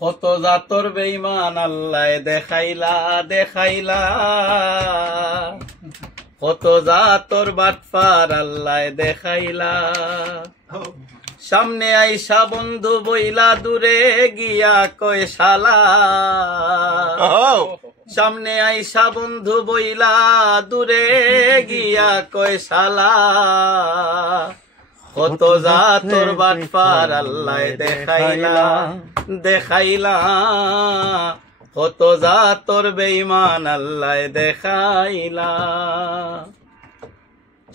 কত জাতর বেঈমান আল্লাহ দেখাইলা দেখাইলা, কত জাতর বাটপার আল্লাহ দেখাইলা। সামনে আইসা বন্ধু বইলা দূরে গিয়া কয় শালা, সামনে আইসা বন্ধু বইলা দূরে গিয়া কয় শালা। কত জাতর বাটপার আল্লাহ দেখাইলা দেখাইলা, কত জাতর বেঈমান আল্লাহ দেখাইলা।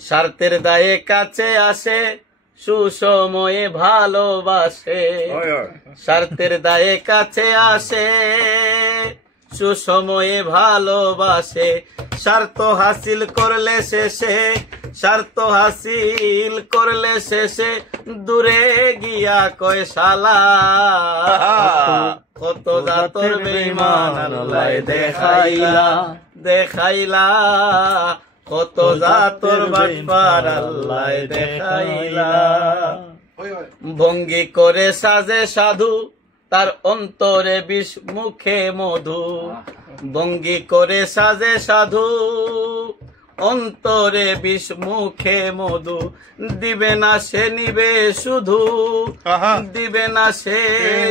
স্বার্থের দায়ে কাছে আসে, সুসময়ে ভালোবাসে। স্বার্থের দায়ে কাছে আসে, সুসময়ে ভালোবাসে। স্বার্থ হাসিল করলে শেষে, স্বার্থ হাসিল করলে শেষে দূরে গিয়া কয় শালা। কত জাতর বেঈমান আল্লাহ দেখাইলা দেখাইলা, কত জাতর বাটপার আল্লাহ দেখাইলা। ভঙ্গি করে সাজে সাধু, তার অন্তরে বিষ মুখে মধু। ভঙ্গি করে সাজে সাধু, অন্তরে বিষ মুখে মধু। দিবে না সে নিবে শুধু, দিবে না সে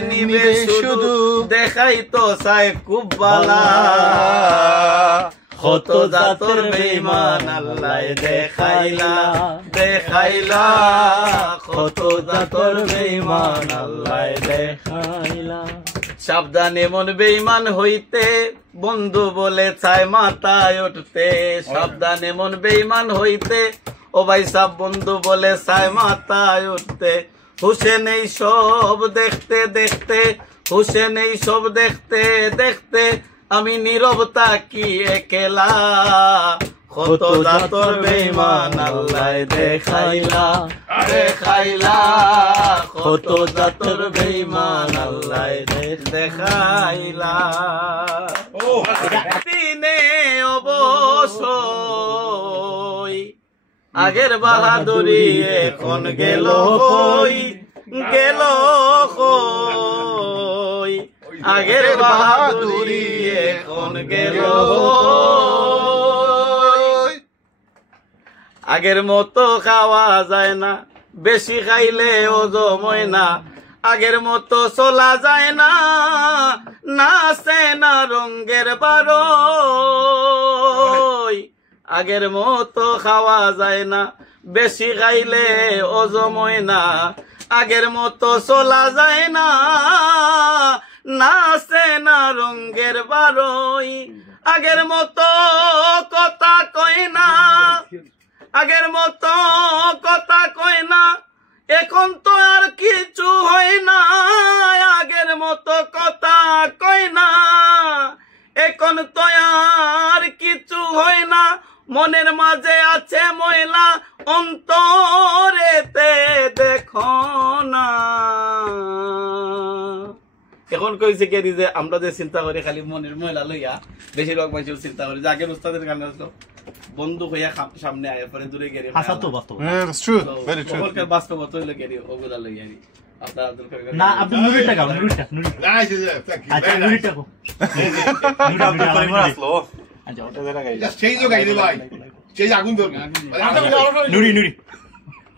নিবে শুধু। দেখাই তো চাই খুব বালা, কত জাতর বেঈমান আল্লাহ দেখাইলা দেখাইলা, কত জাতর বেঈমান আল্লাহ দেখাইলা। সাবধানে মন বেঈমান হইতে, বন্ধু বলে চায় মাথায় উঠতে। সাবধানে মন বেঈমান হইতে, ও ভাই সাব বন্ধু বলে চায় মাথায় উঠতে। হুসেন এই সব দেখতে দেখতে, হুসেন এই সব দেখতে দেখতে, আমি নীরবতা কি একলা। কত জাতর বেঈমান আল্লাহ দেখাইলা দেখাইলা, কত জাতর বেঈমান আল্লাহ দেখাইলা। দিনে অবশ্যই আগের বাহাদুরি এখন গেল কই, গেল কই। আগের বাহাদুরি এখন গেল। আগের মতো খাওয়া যায় না, বেশি খাইলে ওজন হয় না। আগের মতো চলা যায় না, নাচে না রঙের বারোই। আগের মতো খাওয়া যায় না, বেশি খাইলে ওজন হয় না। আগের মতো চলা যায় না, নাচে না রঙের বারোই। আগের মতো কথা কয় না, আগের মতো কথা কয় না। এখন তো আর কিছু হয় না, আগের মতো কথা কয় না। এখন তো আর কিছু হয় না, মনের মাঝে আছে ময়লা, অন্তরেতে দেখো না। এখন কইছে কে যে আমরা যে চিন্তা করি খালি মনের ময়লা লইয়া, বেশিরভাগ মানুষ চিন্তা করি যে আগের উস্তাদের গান আসলো, বন্ধু হইয়া সামনে আয় পরে দূরে গেরি। বাস্তবতা হইলো গেরি ওগুলা লইয়া। আপনার আব্দুল করিম না, আপনি নুরিটা গাও, নুরিটা নুরিটা। আচ্ছা নুরিটা গো, নুরিটা আব্দুল করিম আসলো। আচ্ছা ওটা জেরা গাই, জাস্ট চেঞ্জ ও গাই দে ভাই, চেঞ্জ আগুন ধরবে। নুরি নুরি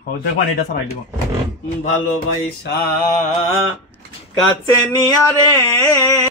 ও দেখবা এটা সরাই দিব। ভালোবাসা কাছে নিয়া রে।